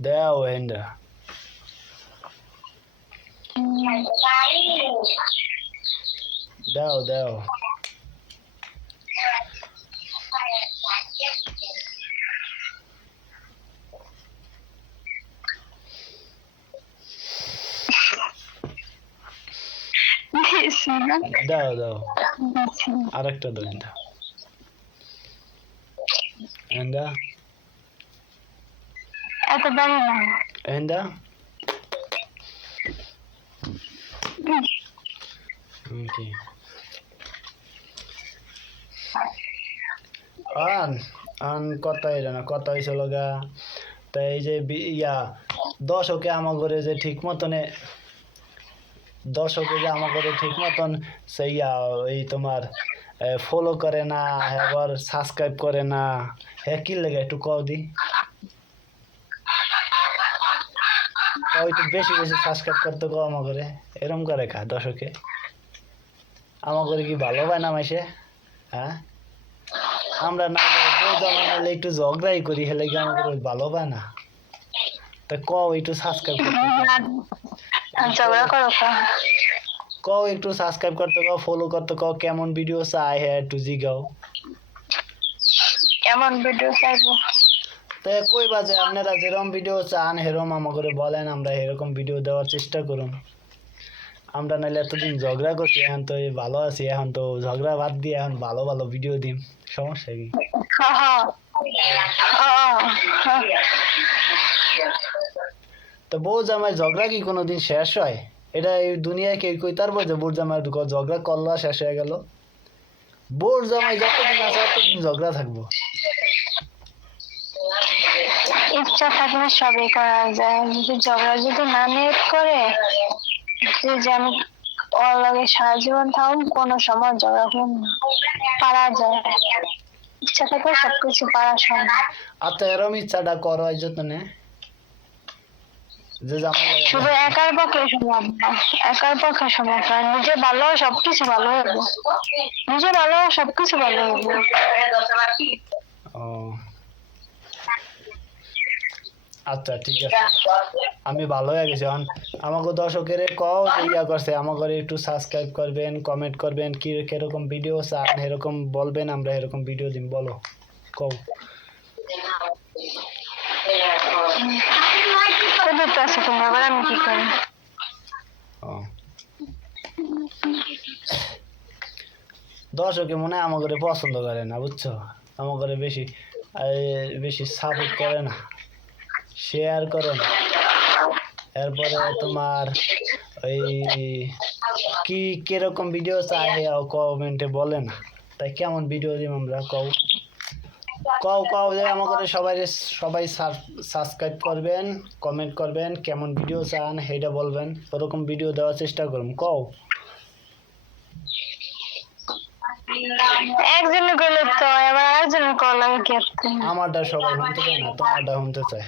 দাও এন্ডা দাও দাও দাও দাও আরেকটা দাও এন্ডা এন্ডা এত দামি না এন্ডা ওকে আন কথা হইল না কথা হয়েছিল গা তাই এই যে ইয়া দর্শকে আমার ঘরে যে ঠিক মতনে দর্শকে যে আমার ঘরে ঠিক মতন সেই এই তোমার ফলো করে না আবার সাবস্ক্রাইব করে না হ্যাঁ কি লাগে একটু কও দি একটু বেশি বেশি সাবস্ক্রাইব করতে কও আমার ঘরে এরম করে খা দর্শকে আমার ঘরে কি ভালো পায় না মাইসে হ্যাঁ আমরা না নাহলে একটু ঝগড়াই করি হেলে কি আমার ঘরে ভালো পায় না তা কও একটু সাবস্ক্রাইব করতে ঝগড়া করো কও একটু সাবস্ক্রাইব করতে কও ফলো করতে কও কেমন ভিডিও চাই হ্যাঁ একটু জিগাও কেমন ভিডিও চাইবো তো কই বাজে আপনারা যেরকম ভিডিও চান হেরম আমাকে বলেন আমরা এরকম ভিডিও দেওয়ার চেষ্টা করুন আমরা নাহলে এতদিন ঝগড়া করছি এখন তো ভালো আছি এখন তো ঝগড়া বাদ দিয়ে এখন ভালো ভালো ভিডিও দিন সমস্যা কি তো বউ জামাই ঝগড়া কি কোনোদিন শেষ হয় এটা এই দুনিয়ায় কেউ কই তার যে বউ জামাই ঝগড়া করলা শেষ হয়ে গেল বউ জামাই যতদিন আছে ততদিন ঝগড়া থাকবো ইচ্ছা থাকলে সবই করা যায় যদি ঝগড়া যদি না নিয়ে করে যে আমি ওর লগে সারা জীবন থাকুন কোনো সময় ঝগড়া করুন না পারা যায় ইচ্ছা থাকলে সবকিছু পারা সম্ভব আচ্ছা এরম ইচ্ছাটা করো এই যতনে যে শুধু একার পক্ষে সম্ভব না একার পক্ষে সম্ভব না নিজে ভালো সবকিছু ভালো হবে নিজে ভালো সবকিছু ভালো হবে ও আচ্ছা ঠিক আছে আমি ভালো হয়ে গেছি এখন আমাকে দর্শকের কও যে ইয়া করছে আমাকে একটু সাবস্ক্রাইব করবেন কমেন্ট করবেন কি কিরকম ভিডিও চান এরকম বলবেন আমরা এরকম ভিডিও দিন বলো কও আমি কি করি দর্শকে মনে হয় আমাকে পছন্দ করে না বুঝছো আমাকে বেশি বেশি সাপোর্ট করে না শেয়ার করে না এরপরে তোমার ওই কি কিরকম ভিডিও চাই কমেন্টে বলে না তাই কেমন ভিডিও দিই আমরা কও কও কও যে আমাকে সবাই সাবস্ক্রাইব করবেন কমেন্ট করবেন কেমন ভিডিও চান সেটা বলবেন ওরকম ভিডিও দেওয়ার চেষ্টা করুন কও একজনে গেলে তো আবার আরেকজনের কল লাগে কি আমারটা সবাই শুনতে চায় না তোমারটা শুনতে চায়